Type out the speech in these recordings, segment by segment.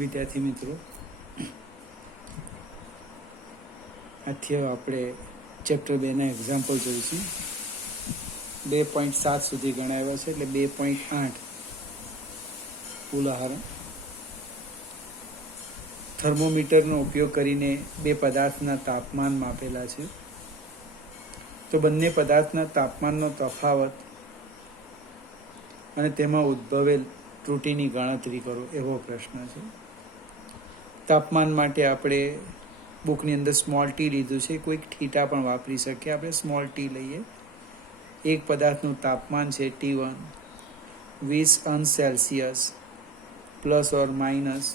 વિદ્યાર્થી મિત્રો, આજથી આપણે ચેપ્ટર 2ના એક્ઝામ્પલ જોઈશું. 2.7 સુધી ગણાવ્યા છે, એટલે 2.8 ઉદાહરણ. થર્મોમીટરનો ઉપયોગ કરીને બે પદાર્થના તાપમાન માપેલા છે. તો બંને પદાર્થના તાપમાનનો તફાવત અને તેમાં ઉદ્ભવેલ ત્રુટિની ગણતરી કરો, એવો પ્રશ્ન છે. તાપમાન માટે આપણે બુકની અંદર સ્મોલ ટી લીધું છે, કોઈક થીટા પણ વાપરી શકીએ. આપણે સ્મોલ ટી લઈએ. એક પદાર્થનું તાપમાન છે T1, 20 અંશ સેલ્સિયસ પ્લસ ઓર માઇનસ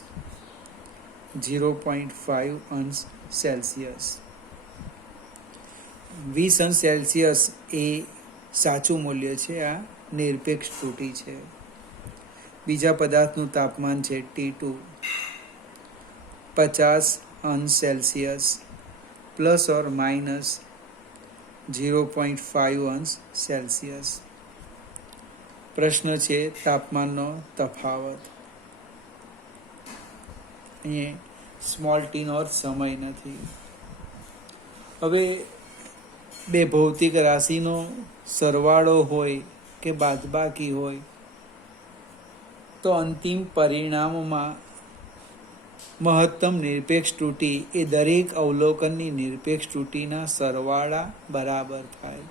0.5 અંશ સેલ્સિયસ. 20 અંશ સેલ્સિયસ એ સાચું મૂલ્ય છે, આ નિરપેક્ષ ત્રુટિ છે. બીજા પદાર્થનું તાપમાન છે T2, 50 અંશ સેલ્સિયસ પ્લસ ઓર માઇનસ 0.5 અંશ સેલ્સિયસ. પ્રશ્ન છે તાપમાનનો તફાવત. અહીંયા સ્મોલ ટીનો અર્થ સમય નથી. હવે બે ભૌતિક રાશિનો સરવાળો હોય કે બાદબાકી હોય તો અંતિમ પરિણામમાં મહત્તમ નિરપેક્ષ ત્રુટિ એ દરેક અવલોકનની નિરપેક્ષ ત્રુટિના સરવાળા બરાબર થાય.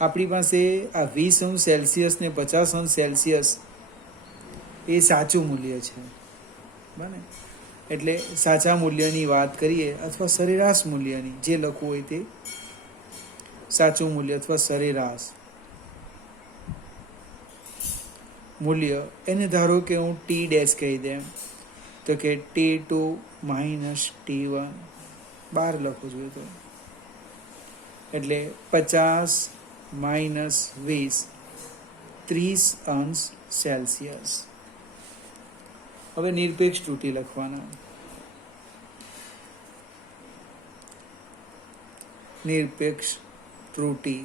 આપણી પાસે આ 20 અંશ સેલ્સિયસ ને 50 અંશ સેલ્સિયસ એ સાચું મૂલ્ય છે, બને. એટલે સાચા મૂલ્યની વાત કરીએ અથવા સરેરાશ મૂલ્યની, જે લખવું હોય તે સાચું મૂલ્ય અથવા સરેરાશ મૂલ્ય, એને ધારો કે હું T ડેશ કહી દઉં, તો કે T2 માઇનસ T1 12 લખવું જોઈએ તો, એટલે 50 માઇનસ 20 30 અંશ સેલ્સિયસ. હવે નિરપેક્ષ ત્રુટિ લખવાના. નિરપેક્ષ ત્રુટિ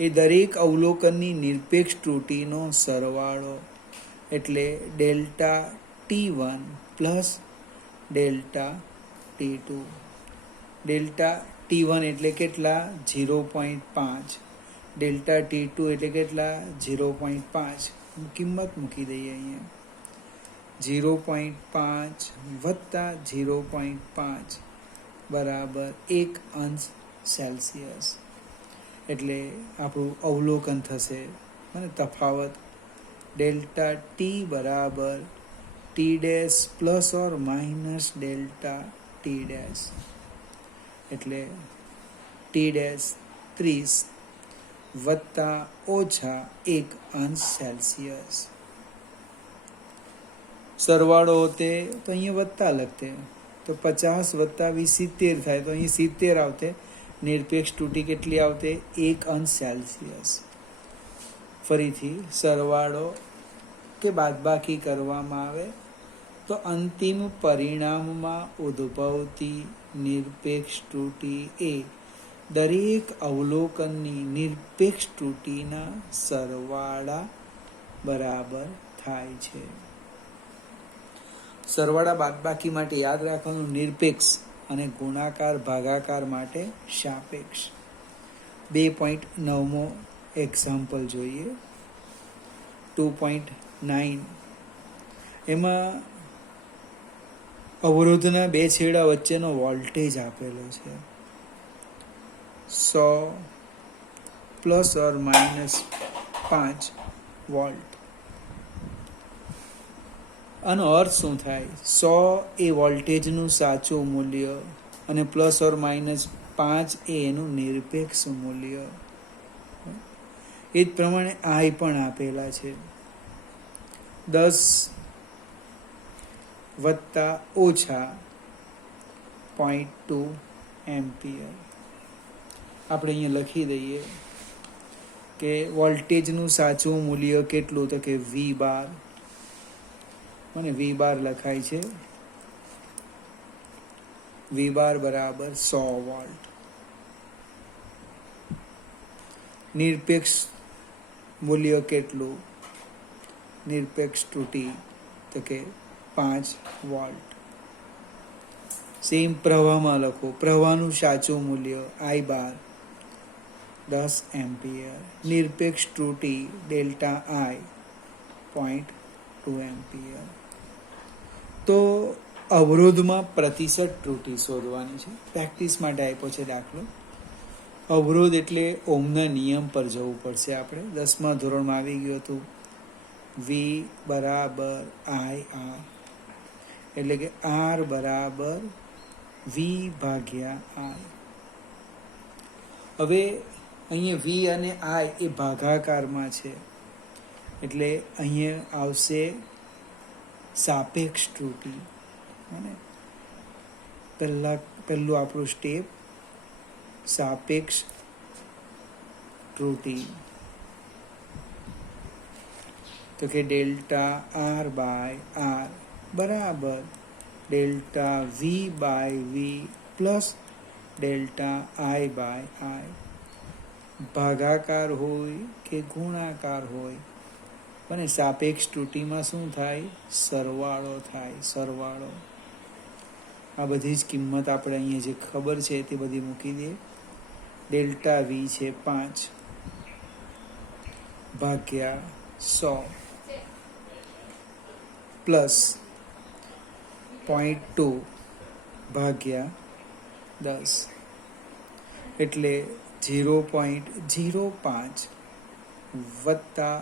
એ દરેક અવલોકનની નિરપેક્ષ ત્રુટિનો સરવાળો, એટલે delta T1 plus delta T2. Delta T1 એટલે કેટલા? 0.5. ડેલ્ટા T2 એટલે કેટલા? 0.5. કિંમત મૂકી દઈએ અહીંયા. 0.5 વત્તા 0.5 બરાબર 1 અંશ સેલ્સિયસ. એટલે આપણું અવલોકન થશે અને તફાવત ડેલ્ટા T બરાબર T dash plus or minus delta T dash, એટલે T ડેશ 30 વત્તા ઓછા 1 અંશ સેલ્સિયસ. સરવાળો હોતે તો અહીંયા વત્તા લખતે, તો 50 વત્તા 20 70 થાય, તો અહીં 70 આવતે. નિરપેક્ષ ત્રુટિ કેટલી આવતે? 1 અંશ સેલ્સિયસ. ફરીથી સરવાળો કે બાદબાકી કરવામાં આવે તો અંતિમ પરિણામમાં ઉદ્ભવતી નિરપેક્ષ ત્રુટિ એ દરેક અવલોકનની નિરપેક્ષ ત્રુટિના સરવાળા બરાબર થાય છે. સરવાળા બાદબાકી માટે યાદ રાખવાનું નિરપેક્ષ અને ગુણાકાર ભાગાકાર માટે સાપેક્ષ. 2.9મો એક્ઝામ્પલ જોઈએ. 2.9 એમાં અવરોધના બે છેડા વચ્ચેનો વોલ્ટેજ આપેલો છે 100 પ્લસ ઓર માઇનસ 5 વોલ્ટ. આનો અર્થ શું થાય? 100 એ વોલ્ટેજનું સાચું મૂલ્ય અને પ્લસ ઓર માઇનસ 5 એ એનું નિરપેક્ષ મૂલ્ય. એ જ પ્રમાણે I પણ આપેલા છે 10 વત્તા ઓછા 0.2 એમ્પિયર. આપણે અહીંયા લખી દઈએ કે વોલ્ટેજનું સાચું મૂલ્ય કેટલું, તો કે V બાર, અને V બાર લખાય છે V બાર બરાબર 100 વોલ્ટ. નિરપેક્ષ મૂલ્ય કેટલું? નિરપેક્ષ ત્રુટિ તો કે 5 વોલ્ટ. સેમ પ્રવાહમાં લખો, પ્રવાહનું સાચું મૂલ્ય I બાર 10 એમ્પિયર, નિરપેક્ષ ત્રુટી ડેલ્ટા I 0.2 એમ્પિયર. તો અવરોધમાં પ્રતિશત ત્રુટી શોધવાની છે. પ્રેક્ટિસ માટે આપ્યો છે દાખલો. અવરોધ એટલે ઓહમના નિયમ પર જવું પડશે આપણે. 10મા ધોરણમાં આવી ગયું હતું. V બરાબર IR, એટલે કે R બરાબર V ભાગ્યા I. હવે અહીંયા V અને I એ ભાગાકારમાં છે, એટલે અહીંયા આવશે સાપેક્ષ ત્રુટી. પહેલું આપણું સ્ટેપ સાપેક્ષ ત્રુટી. તો કે ડેલ્ટા R બાય R બરાબર delta V by V plus delta I by I. ભાગાકાર હોય કે ગુણાકાર હોય, અને સાપેક્ષ ત્રુટીમાં શું થાય? સરવાળો થાય, સરવાળો. આ બધી જ કિંમત આપણે અહીંયા જે ખબર છે તે બધી મૂકી દઈએ. ડેલ્ટા V છે 5 ભાગ્યા 100 પ્લસ 0.2 ભાગ્યા 10, એટલે 0.05 વત્તા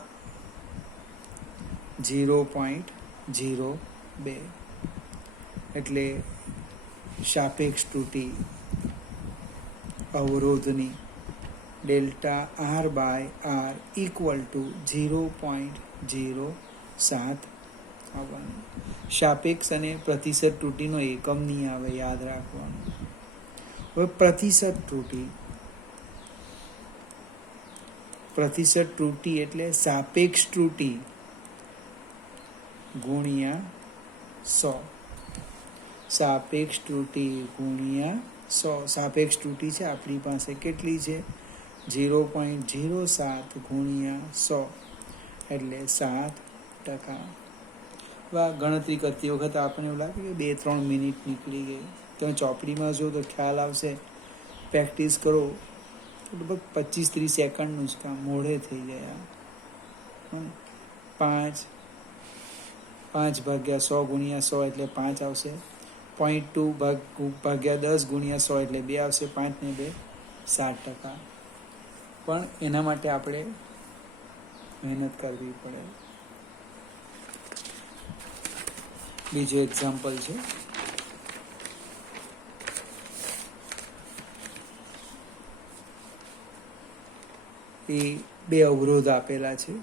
0.02, એટલે સાપેક્ષ ત્રુટી અવરોધની delta R by R equal to 0.07 આવવાનું. સાપેક્ષ અને પ્રતિશત ત્રુટીનો એકમ નહીં આવે, યાદ રાખવાનું. હવે પ્રતિશત ત્રુટી એટલે સાપેક્ષ ત્રુટી ગુણ્યા 100. સાપેક્ષ ત્રુટી ગુણ્યા 100. સાપેક્ષ ત્રુટી છે આપણી પાસે કેટલી છે? 0.07 ગુણ્યા 100, એટલે 7%. ગણતરી કરતી વખત આપણને એવું લાગે કે 2-3 મિનિટ નીકળી ગઈ. તમે ચોપડીમાં જો તો ખ્યાલ આવશે. પ્રેક્ટિસ કરો તો લગભગ 25-30 સેકન્ડનું જ કામ, મોડે થઈ જાય. 5 ભાગ્યા 100 ગુણ્યા 100 એટલે 5 આવશે. 0.2 ભાગ્યા 10 ગુણ્યા 100 એટલે 2 આવશે. 5 ને 2 7%. પણ એના માટે આપણે મહેનત કરવી પડે. બીજું એક્ઝામ્પલ છે. એ 2 અવરોધ આપેલા છે,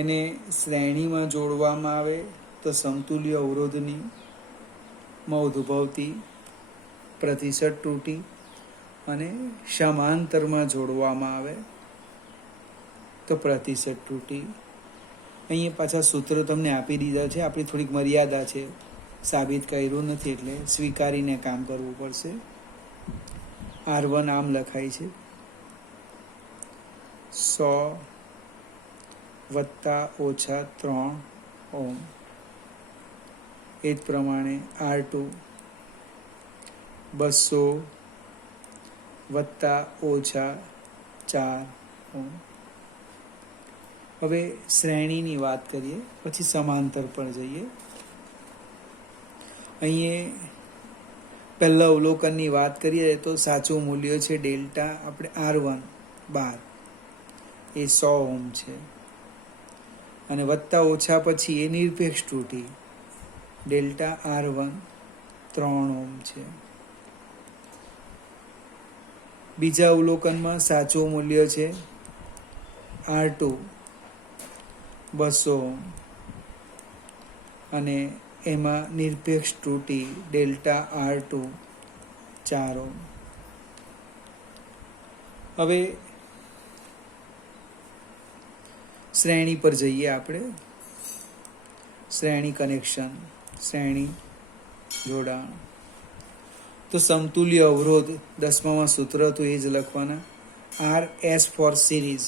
એને શ્રેણીમાં જોડવામાં આવે તો સમતુલ્ય અવરોધની માં ઉદ્ભવતી પ્રતિશત ત્રુટી, અને સમાંતરમાં જોડવામાં આવે તો પ્રતિશત ત્રુટી. અહીંયા પાછા સૂત્ર તમને આપી દીધા છે. આપણી થોડીક મર્યાદા છે, સાબિત કર્યું નથી, એટલે સ્વીકારીને કામ કરવું પડશે. R1 આમ લખાય છે 100 વત્તા ઓછા 3 ઓહમ. એ જ પ્રમાણે R2 200 વત્તા ઓછા 4 ઓહમ. હવે શ્રેણીની વાત કરીએ, પછી સમાંતર પર જઈએ. અહીંયા પહેલા અવલોકનની વાત કરીએ તો સાચું મૂલ્ય છે ડેલ્ટા આપણે R1 12 એ 100 ઓહમ છે, અને વત્તા ઓછા પછી એ નિરપેક્ષ ત્રુટી ડેલ્ટા R1 3 ઓહમ છે. બીજા અવલોકનમાં સાચું મૂલ્ય છે R2 200 ઓહમ, અને એમાં નિરપેક્ષ ત્રુટી ડેલ્ટા R2 4 ઓહમ. હવે શ્રેણી પર જઈએ આપણે. શ્રેણી કનેક્શન, શ્રેણી જોડાણ. તો સમતુલ્ય અવરોધ 10માં સૂત્ર હતું એ જ લખવાના. RS for series,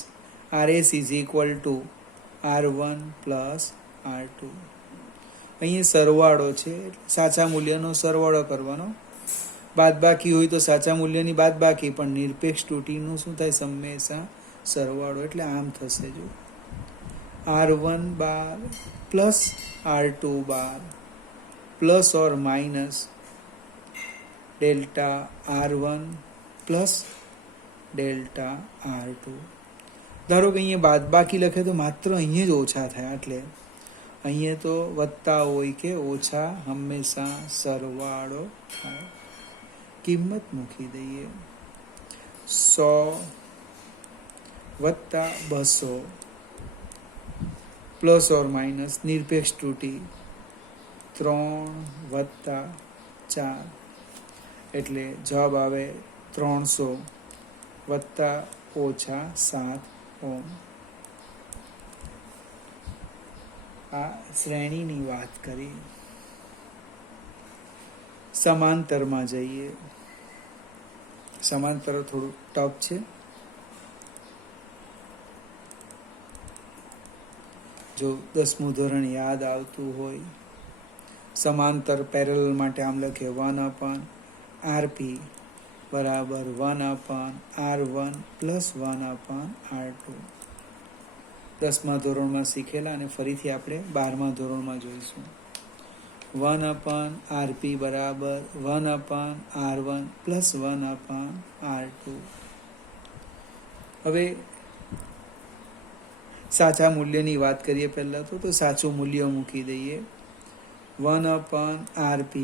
RS is equal to R1 plus R2. અહીંયા સરવાળો છે, સાચા મૂલ્યનો સરવાળો કરવાનો. બાદબાકી હોય તો સાચા મૂલ્યની બાદબાકી, પણ નિરપેક્ષ ત્રુટિનું શું થાય? હંમેશા સરવાળો. એટલે આમ થશે, જો R1 bar plus R2 bar plus or minus delta R1 plus delta R2. ધારો કે અહીંયા બાદબાકી લખે તો માત્ર અહીંયા જ ઓછા થાય, એટલે અહીંયા તો વત્તા હોય કે ઓછા, હંમેશા સરવાળો થાય. કિંમત મૂકી દઈએ. 100 વત્તા 200 પ્લસ ઓર માઇનસ નિરપેક્ષ ત્રુટિ 3 વત્તા 4, એટલે જવાબ આવે 300 વત્તા ઓછા 7 ઓમ. આ શ્રેણીની વાત કરી. સમાંતરમાં જઈએ. સમાંતર થોડું ટફ છે. જો 10મું ધોરણ યાદ આવતું હોય, સમાંતર પેરેલલ માટે આમ લખીએ 1/RP બરાબર 1/R1 પ્લસ 1/R2. 10મા ધોરણમાં શીખેલા અને ફરીથી આપણે 12મા ધોરણમાં જોઈશું. 1/RP બરાબર 1/R1 પ્લસ 1/R2. હવે સાચા મૂલ્યની વાત કરીએ પહેલાં તો સાચું મૂલ્ય મૂકી દઈએ. 1/RP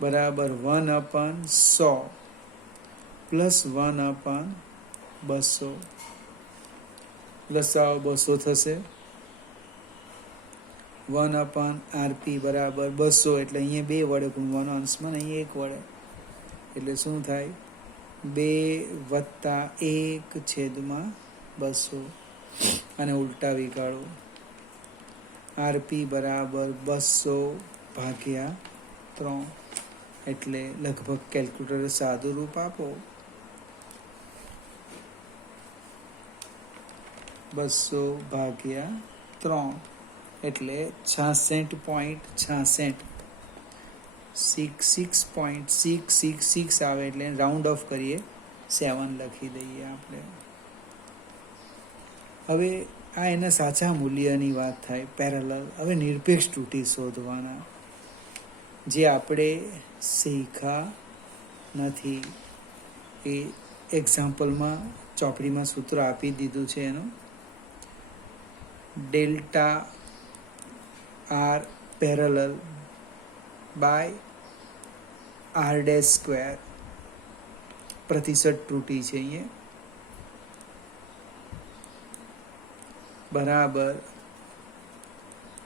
બરાબર 1/100 પ્લસ 1/200. લસાઅ 200 થશે. 1/RP બરાબર 200, એટલે અહીંયા 2 વડે ગુણવાનો અંશમાં, અહીંયા 1 વડે, એટલે શું થાય? 2 વત્તા 1 છેદમાં 200. અને ઉલટાવી કાઢો. RP બરાબર 200 ભાગ્યા 3, એટલે લગભગ કેલ્ક્યુલેટર સાદું રૂપ આપો. 200 ભાગ્યા 3, એટલે 66.66. 66.666 આવે, એટલે રાઉન્ડ ઓફ કરીએ 7 લખી દઈએ આપણે. હવે આ એના સાચા મૂલ્યની વાત થાય, પેરેલલ. હવે નિરપેક્ષ ત્રુટિ શોધવાના, જે આપણે શીખ્યા નથી. એ એક્ઝામ્પલમાં ચોપડીમાં સૂત્ર આપી દીધું છે એનું. Delta R parallel by R dash square પ્રતિશત ત્રુટિ છે અહીંયા, બરાબર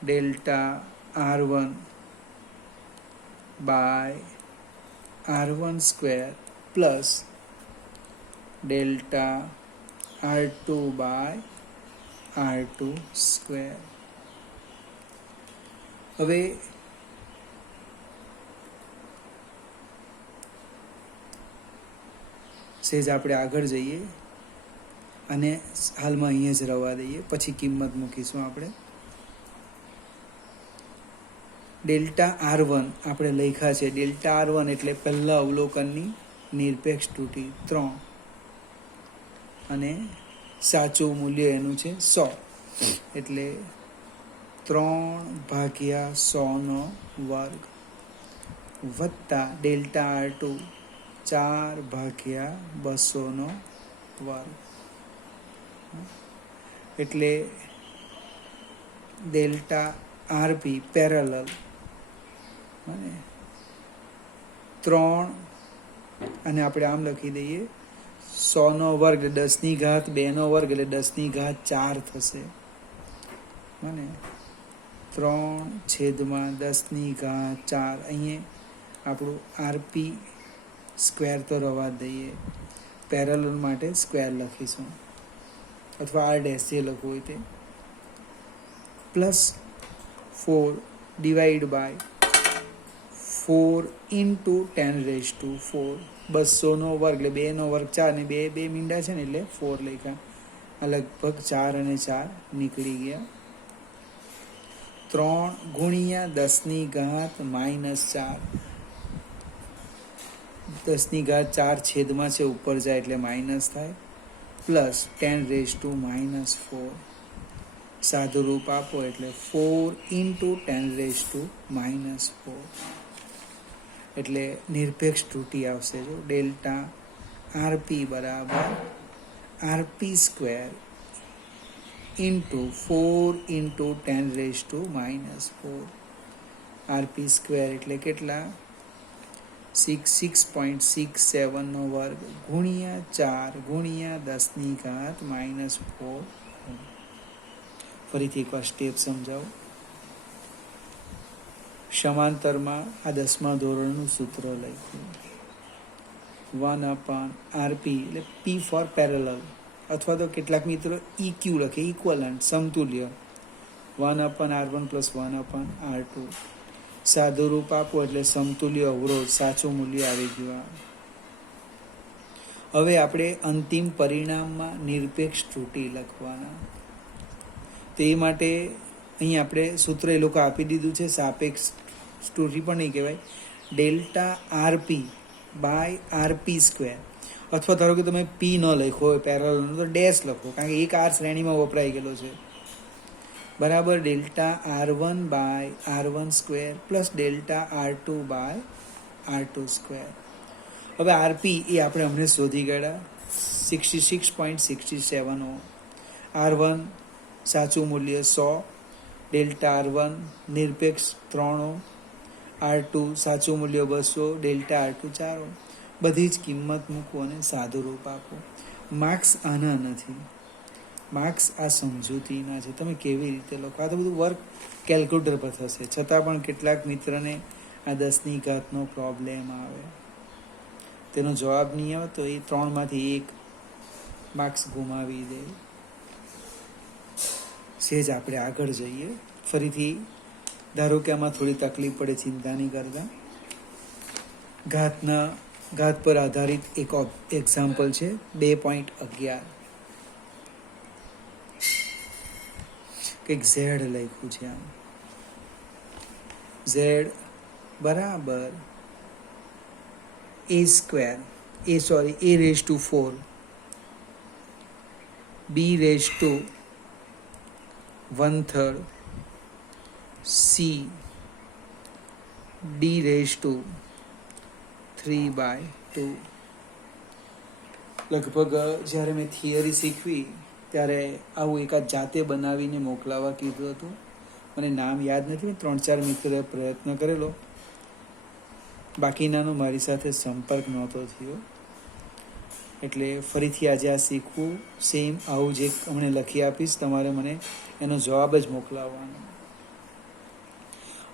delta R1 by R1 square plus delta R2 by R2 square. હવે સેજ આપણે આગળ જઈએ અને હાલમાં અહીંયા જ રવા દઈએ, પછી કિંમત મૂકીશું આપણે. ડેલ્ટા R1 આપણે લખ્યા છે. ડેલ્ટા R1 એટલે પહેલા અવલોકનની નિરપેક્ષ ત્રુટિ 3, અને સાચું મૂલ્ય એનું છે 100, એટલે 3/100 વર્ગ વત્તા ડેલ્ટા R2 4/200 વર્ગ, એટલે ડેલ્ટા RP પેરેલલ અને 3, અને આપણે આમ લખી દઈએ 100 વર્ગ એટલે 10 વર્ગ એટલે 10 થશે. અને 3/10 અહીંયા આપણું RP સ્ક્વેર તો રવા દઈએ, પેરેલલ માટે સ્ક્વેર લખીશું, અથવા R ડેશ જે લખવું હોય તે, પ્લસ 4 ડિવાઈડ બાય 4 ઇન્ટુ 10⁴. 200 વર્ગ એટલે 2 વર્ગ 4, ને 2 મીંડા છે ને એટલે 4 લખ્યા. આ લગભગ 4 અને 4 નીકળી ગયા. 3 ગુણ્યા 10⁻⁻⁴. 10⁻⁴ છેદમાં છે, ઉપર જાય એટલે માઇનસ થાય, પ્લસ 10⁻⁴. સાદુરૂપ આપો એટલે 4 × 10⁻⁴. એટલે નિરપેક્ષ ત્રુટિ આવશે જો ડેલ્ટા આરપી બરાબર RP square into 4 × 10⁻⁴. RP square એટલે કેટલા? 6.67 નો વર્ગ ગુણ્યા 4 ગુણ્યા 10⁻⁻⁴. ફરીથી એકવાર સ્ટેપ સમજાવો. સમાંતરમાં આ 10મા ધોરણનું સૂત્ર લખ્યું, 1/RP એટલે P ફોર પેરેલલ, અથવા તો કેટલાક મિત્રો EQ લખે, ઇક્વલન્ટ, સમતુલ્ય, 1/R1 + 1/R2. સાદુરૂપ આપો એટલે સમતુલ્ય અવરોધ, સાચું મૂલ્ય આવી ગયું. હવે આપણે અંતિમ પરિણામમાં નિરપેક્ષ ત્રુટિ લખવાના. તે માટે અહીં આપણે સૂત્ર એ લોકો આપી દીધું છે, સાપેક્ષ ત્રુટિ પણ નહીં કહેવાય, delta RP by RP square. અથવા ધારો કે તમે પી ન લખો હોય પેરેલલનો, તો ડેશ લખો, કારણ કે એક આર શ્રેણીમાં વપરાઈ ગયેલો છે, બરાબર delta R1 by R1 square plus delta R2 by R2 square. હવે આરપી એ આપણે હમણે શોધી કાઢ્યા, 66.67 R1 સાચું મૂલ્ય 100, ડેલ્ટા R1 નિરપેક્ષ 3, R2 સાચું મૂલ્ય 200, ડેલ્ટા R2 4. બધી જ કિંમત મૂકો અને સાદુરૂપ આપો. માર્ક્સ આના નથી, માર્ક્સ આ સમજૂતીના છે. તમે કેવી રીતે લખો, આ તો બધું વર્ક કેલ્ક્યુલેટર પર થશે. છતાં પણ કેટલાક મિત્રને આ 10⁻ પ્રોબ્લેમ આવે, તેનો જવાબ નહીં આવે તો એ 3માંથી 1 માર્ક્સ ગુમાવી દે. સેજ આપણે આગળ જઈએ. ફરીથી ધારો કે આમાં થોડી તકલીફ પડે, ચિંતા નહીં કરતા. ઘાત પર આધારિત એક એક્ઝામ્પલ છે, 2.11. કંઈક ઝેડ લખ્યું છે, આમ ઝેડ બરાબર a² a⁴ b⁻⁻⁴ c d⁻3/2. લગભગ જ્યારે મેં થિયરી શીખવી ત્યારે આવું એકાદ જાતે બનાવીને મોકલાવા કીધું હતું. મને નામ યાદ નથી, 3-4 મિત્રોએ પ્રયત્ન કરેલો, બાકીનાનો મારી સાથે સંપર્ક નહોતો થયો. એટલે ફરીથી આજે આ શીખવું, સેમ આવું જ એક હમણાં લખી આપીશ, તમારે મને એનો જવાબ જ મોકલાવવાનો.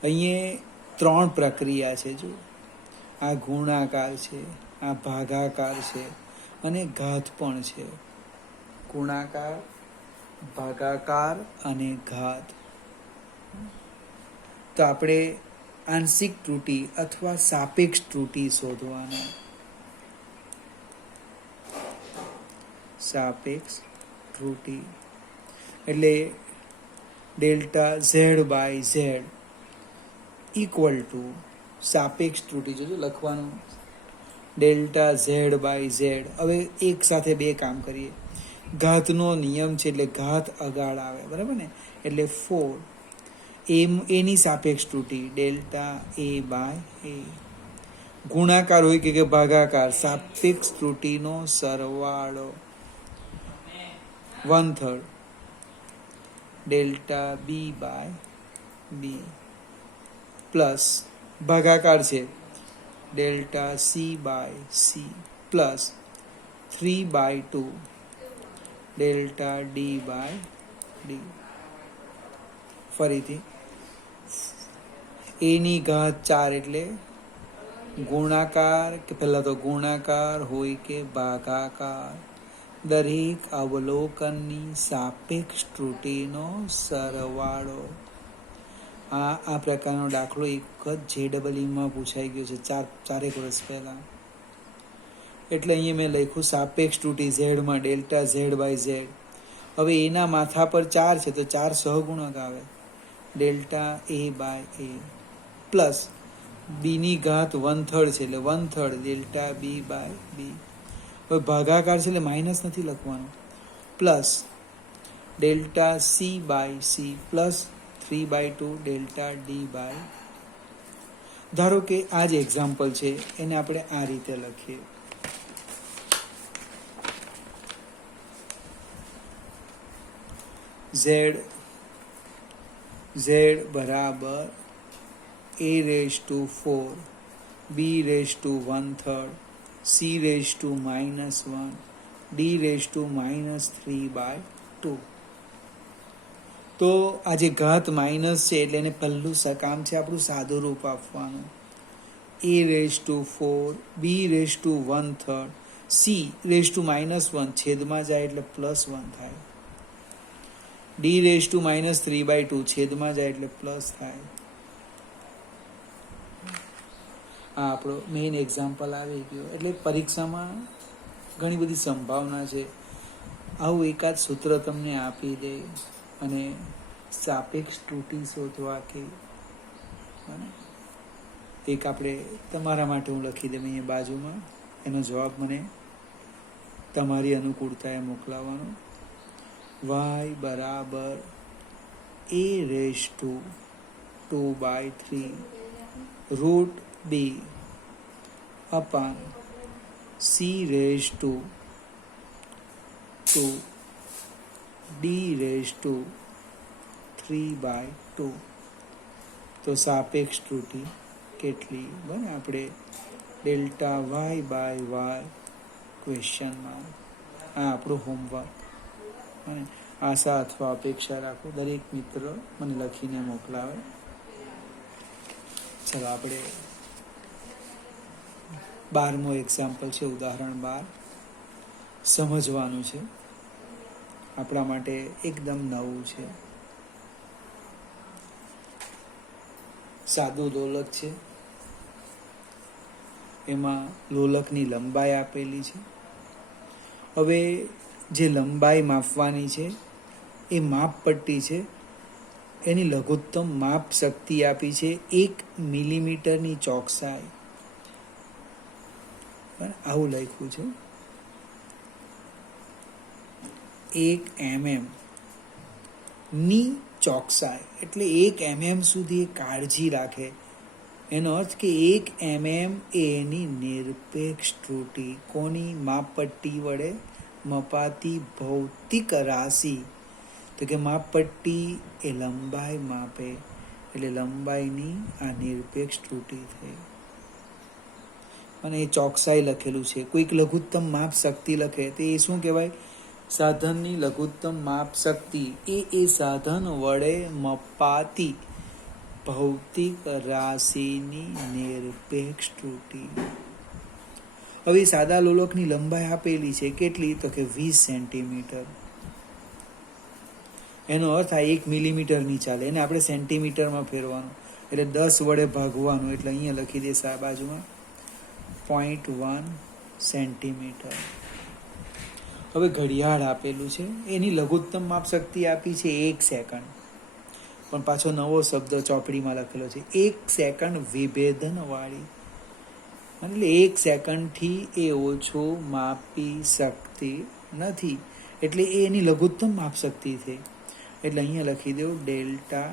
અહીંયા 3 પ્રક્રિયા છે. જો આ ગુણાકાર છે, આ ભાગાકાર છે અને ઘાત પણ છે. ગુણાકાર, ભાગાકાર અને ઘાત. તો આપણે આંશિક ત્રુટિ અથવા સાપેક્ષ ત્રુટિ શોધવાના. સાપેક્ષ ત્રુટિ એટલે ડેલ્ટા Z/Z ઇક્વલ ટુ સાપેક્ષ ત્રુટિ. જોજો લખવાનું, ડેલ્ટા Z/Z. હવે એક સાથે 2 કામ કરીએ. ઘાતનો નિયમ છે એટલે ઘાત અગાળ આવે, બરાબર ને? એટલે 4 એની સાપેક્ષ ત્રુટિ ડેલ્ટા A/A. ગુણાકાર હોય કે ભાગાકાર, સાપેક્ષ ત્રુટિનો સરવાળો 1/3 ડેલ્ટા B/B પ્લસ ભાગાકાર છે delta C/C plus 3/2 delta D/D. ફરીથી એની ઘાત 4 એટલે ગુણાકાર, કે પહેલાં તો ગુણાકાર હોય કે ભાગાકાર, દરેક અવલોકનની સાપેક્ષ ત્રુટિનો સરવાળો. આ પ્રકારનો દાખલો એક જ JEEમાં પૂછાઈ ગયો છે 4 વર્ષ પહેલાં. એટલે અહીંયા મેં લખ્યું સાપેક્ષ ત્રુટિ ઝેડમાં ડેલ્ટા Z/Z. હવે એના માથા પર 4 છે તો 4 સહગુણક આવે, delta A by A plus બીની ઘાત 1/3 છે એટલે 1/3 ડેલ્ટા બી બાય બી. હવે ભાગાકાર છે એટલે માઇનસ નથી લખવાનું. Plus delta C by C plus 3/2 delta D by. ધારો કે આ જ એક્ઝામ્પલ છે એને આપણે આ રીતે લખીએ. z બરાબર a⁴ b⁻1/3 c⁻−1 d⁻3/2. તો આ જે ઘાત માઇનસ છે એટલે એને પહેલું સકામ છે આપણું સાદું રૂપ આપવાનું. a⁴ b⁻1/3 c⁻−1 છેદમાં જાય એટલે +1 થાય. d⁻3/2 છેદમાં જાય એટલે પ્લસ થાય. આ આપણો મેઇન એક્ઝામ્પલ આવી ગયો. એટલે પરીક્ષામાં ઘણી બધી સંભાવના છે. આવું એકાદ સૂત્ર તમને આપી દે અને સાપેક્ષ ત્રુટિ શોધવા કે એક આપણે તમારા માટે હું લખી દઉં અહીંયા બાજુમાં. એનો જવાબ મને તમારી અનુકૂળતાએ મોકલાવવાનો. y બરાબર a⁵2/3 √b અપાન c⁻2 d⁻3/2. તો સાપેક્ષ ત્રુટિ કેટલી બને આપણે ડેલ્ટા y બાય y ક્વેશ્ચનમાં. આ આપણું હોમવર્ક. અને આશા અથવા અપેક્ષા રાખો દરેક મિત્ર મને લખીને મોકલાવે. ચલો આપણે 12મો એક્ઝામ્પલ છે, ઉદાહરણ 12 સમજવાનું છે. આપણા માટે એકદમ નવું છે. સાદું લોલક છે. એમાં લોલકની લંબાઈ આપેલી છે. હવે જે લંબાઈ માપવાની છે એ માપપટ્ટી છે. એની લઘુત્તમ માપ શક્તિ આપી છે 1 મિલીમીટરની ચોકસાઈ. આવું લખ્યું છે. 1 mm ની ચોકસાઈ એટલે 1 mm સુધી કાળજી રાખે. એનો અર્થ કે 1 mm એની નિરપેક્ષ ત્રુટિ. કોની માપપટ્ટી વડે મપાતી ભૌતિક રાશિ. તો કે માપપટ્ટી એ લંબાઈ માપે એટલે લંબાઈની આ નિરપેક્ષ ત્રુટિ થઈ. અને એ ચોકસાઈ લખેલું છે. કોઈક લઘુત્તમ માપ શક્તિ લખે તો એ શું કહેવાય? સાધનની લઘુત્તમ માપ શક્તિ એ સાધન વડે મપાતી ભૌતિક રાશિની નિરપેક્ષ ત્રુટિ. હવે સાદા લોલકની લંબાઈ આપેલી છે કેટલી? તો કે 20 સેન્ટીમીટર. એનો અર્થ આ 1 મિલીમીટર ની ચાલે, એને આપણે સેન્ટીમીટરમાં ફેરવાનું એટલે 10 વડે ભાગવાનું. એટલે અહીંયા લખી દેશે આ બાજુમાં 0.1 સેન્ટીમીટર. હવે ઘડિયાળ આપેલું છે. એની લઘુત્તમ માપ શક્તિ આપી છે 1 સેકન્ડ. પણ પાછો નવો શબ્દ ચોપડીમાં લખેલો છે 1 સેકન્ડ વિભેદન વાળી. એટલે 1 સેકન્ડથી એ ઓછું માપી શકતી નથી. એટલે એની લઘુત્તમ માપ શક્તિ થઈ. એટલે અહીંયા લખી દેવું ડેલ્ટા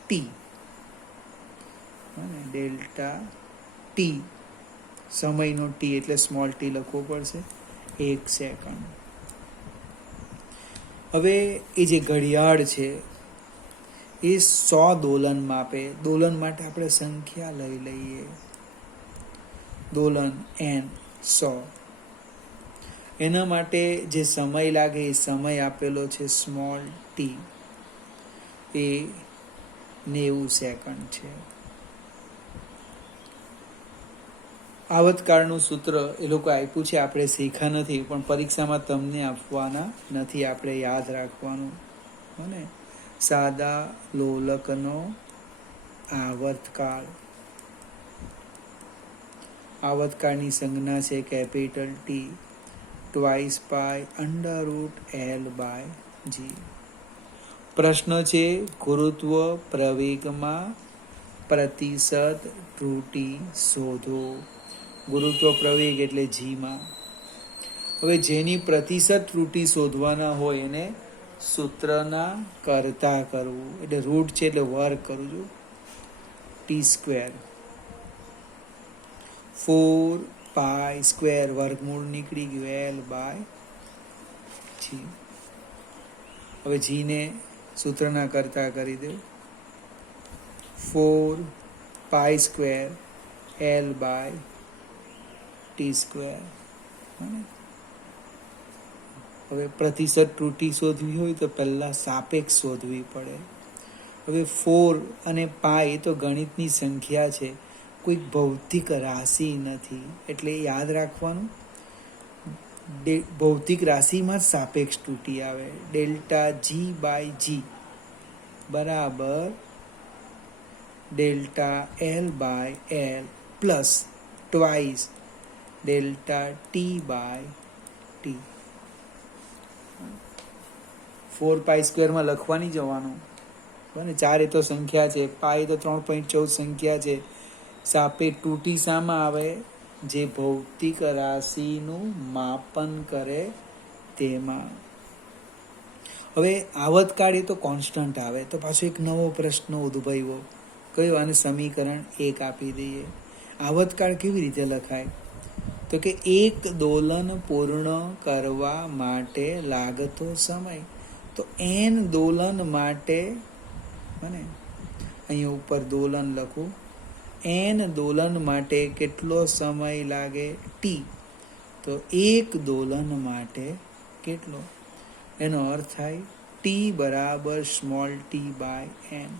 ટી. ડેલ્ટા ટી સમયનો ટી એટલે સ્મોલ ટી લખવો પડશે. 1 સેકન્ડ. હવે એ જે ઘડિયાળ છે એ 100 દોલન માપે. દોલન માટે આપણે સંખ્યા લઈ લઈએ. દોલન n 100. એના માટે જે સમય લાગે એ સમય આપેલો છે સ્મોલ ટી. એ 90 સેકન્ડ છે. આવતકાળનું સૂત્ર એ લોકો આપ્યું છે, આપણે શીખા નથી, પણ પરીક્ષામાં તમને આપવાના નથી, આપણે યાદ રાખવાનું. ને સાદા લોલકનો આવર્તકાળ. આવર્તકાળની સંજ્ઞા છે કેપિટલ ટી 2π √L/g. પ્રશ્ન છે ગુરુત્વ પ્રવેગમાં પ્રતિશત ત્રુટી શોધો. ગુરુત્વ પ્રવેગ એટલે જીમાં. હવે જેની પ્રતિશત ત્રુટી શોધવાના હોય એને સૂત્રના કરતા કરવું, એટલે રૂટ છે એટલે વર્ગ કરું છું. t², 4π² વર્ગમૂળ નીકળી ગયું L/g. હવે જીને સૂત્રના કરતા કરી દો. 4π² L/t². હવે પ્રતિશત ત્રુટી શોધવી હોય તો પહેલાં સાપેક્ષ શોધવી પડે. હવે 4 અને પાઈ તો ગણિતની સંખ્યા છે, કોઈક ભૌતિક રાશિ નથી, એટલે યાદ રાખવાનું ભૌતિક રાશિમાં જ સાપેક્ષ ત્રુટી આવે. ΔG/g બરાબર ΔL/L પ્લસ ટ્વાઇસ ΔT/t. 4π² માં લખવાની જવાનું. બને 4 એ તો સંખ્યા છે, પાઈ તો 3.14 સંખ્યા છે. સાપેક્ષ ત્રુટી શામાં આવે? જે ભૌતિક રાશિનું માપન કરે તેમાં. હવે આવતકાળ એ તો કોન્સ્ટન્ટ આવે. તો પાછો એક નવો પ્રશ્ન ઉદ્ભવ્યો. કયો? આને સમીકરણ 1 આપી દઈએ. આવતકાળ કેવી રીતે લખાય? તો કે એક દોલન પૂર્ણ કરવા માટે લાગતો સમય. તો n દોલન માટે, અને અહીંયા ઉપર દોલન લખું, n દોલન માટે કેટલો સમય લાગે? t. તો એક દોલન માટે કેટલો? એનો અર્થ થાય t બરાબર t/n.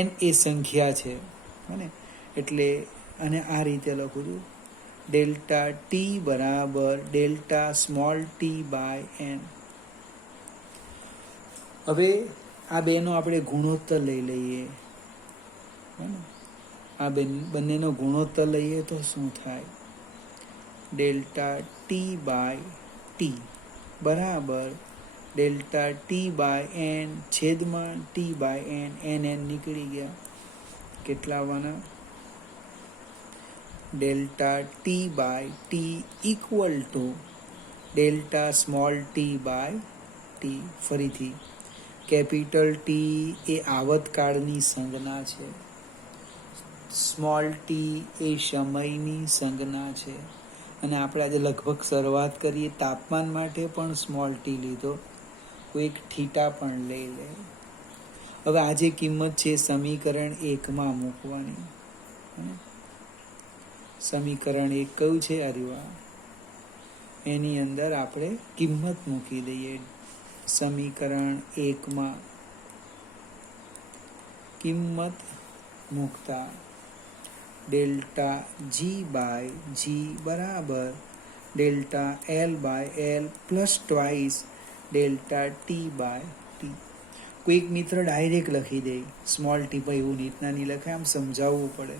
n એ સંખ્યા છે, એટલે અને આ રીતે લખું છું, ΔT બરાબર Δt/n. હવે આ બેનો આપણે ગુણોત્તર લઈ લઈએ. આ બંનેનો ગુણોત્તર લઈએ તો શું થાય? ΔT/t બરાબર ΔT/n છેદમાં t/n. n નીકળી ગયા. કેટલા આવવાના? ΔT/t equal to Δt/t. ફરીથી કેપિટલ ટી એ આવતકાળની સંજ્ઞા છે, સ્મોલ ટી એ સમયની સંજ્ઞા છે. અને આપણે આજે લગભગ શરૂઆત કરીએ તાપમાન માટે પણ સ્મોલ ટી લીધો, કોઈક થીટા પણ લઈ લે. હવે આ જે કિંમત છે સમીકરણ 1 મૂકવાની. સમીકરણ 1 કયું છે? આર્યું. એની અંદર આપણે કિંમત મૂકી દઈએ. સમીકરણ 1 કિંમત મૂકતા ΔG/g બરાબર ΔL/L પ્લસ ટ્વાઇસ ΔT/t. કોઈક મિત્ર ડાયરેક્ટ લખી દે સ્મોલ ટી, ભાઈ એવું નીતના નહીં લખાય, આમ સમજાવવું પડે.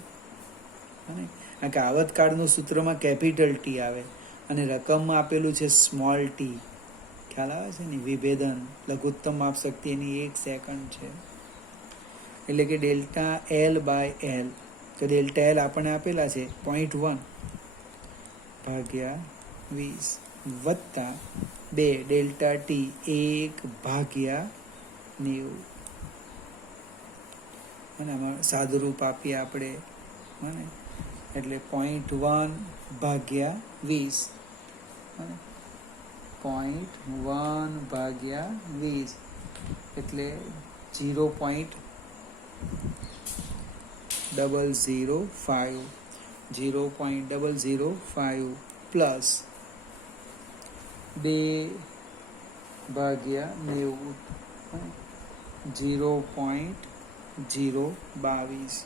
કારણ કે આવતકાળનું સૂત્રમાં કેપિટલ ટી આવે અને રકમમાં આપેલું છે સ્મોલ ટી. ખ્યાલ આવે છે ને? વિભેદન લઘુત્તમ માપ શક્તિ એની 1 સેકન્ડ છે. એટલે કે ΔL/L, તો ΔL આપણને આપેલા છે 0.1 ભાગ્યા 20 વત્તા 2 ΔT 1 ભાગ્યા 90. અને આમાં સાદુરૂપ આપીએ આપણે, એટલે 0.1 ભાગ્યા 20, 0.1 ભાગ્યા 20 એટલે 0.005 પ્લસ 2 ભાગ્યા 90 0.022.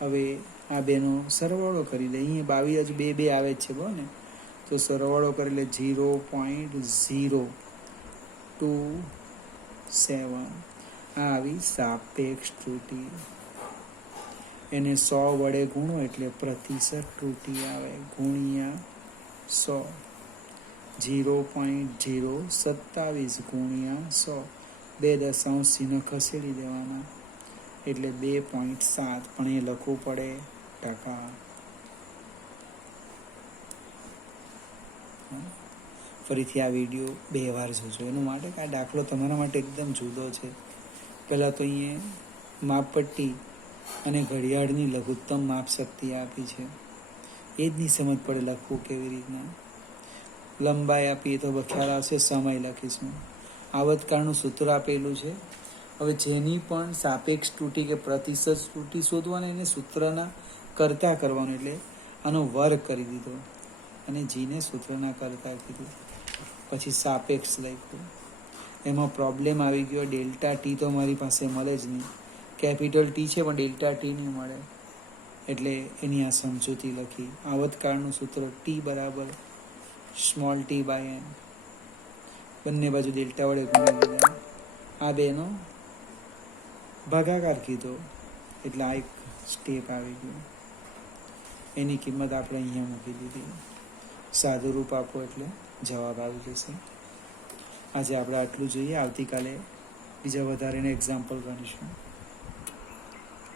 હવે આ બેનો સરવાળો કરી લે. અહીંયા 22 હજુ 2 આવે જ છે, બહુ ને, તો સરવાળો કરી લે 0.027. આ આવી સાપેક્ષ ત્રુટી. એને 100 વડે ગુણો એટલે પ્રતિશત ત્રુટી આવે, ગુણ્યા 100. 0.027 ગુણ્યા 100, 2 દશાંશ ચિહ્ન ખસેડી દેવાના એટલે 2.7, પણ એ લખવું પડે ટકા. ફરીથી આ વિડીયો 2 વાર જોજો, એનું માટે કે આ દાખલો તમારા માટે એકદમ જુદો છે. પહેલાં તો અહીંયા માપપટ્ટી અને ઘડિયાળની લઘુત્તમ માપ શક્તિ આપી છે, એ જ નહીં સમજ પડે લખવું કેવી રીતના. લંબાઈ આપીએ તો ખ્યાલ આવશે, સમય લખીશું. આવતકાળનું સૂત્ર આપેલું છે. હવે જેની પણ સાપેક્ષ ત્રુટિ કે પ્રતિશત ત્રુટિ શોધવાની, એને સૂત્રના કરતા કરવાનું, એટલે આનો વર્ગ કરી દીધો અને જીને સૂત્રના કરતા કીધું. પછી સાપેક્ષ લખ્યું. એમાં પ્રોબ્લેમ આવી ગયો, ડેલ્ટા ટી તો મારી પાસે મળે જ નહીં. કેપિટલ ટી છે પણ ડેલ્ટા ટી નહીં મળે, એટલે એની આ સમજૂતી લખી. આવતકાળનું સૂત્ર ટી બરાબર સ્મોલ ટી બાય એન, બંને બાજુ ડેલ્ટા વડે ગુણી દીધા. આ બેનો ભાગાકાર કીધો એટલે આ એક સ્ટેપ આવી ગયો. એની કિંમત આપણે અહીંયા મૂકી દીધી. સાદું રૂપ આપો એટલે જવાબ આવી જશે. આજે આપણે આટલું જોઈએ. આવતીકાલે બીજા વધારેને એક્ઝામ્પલ ગણીશું.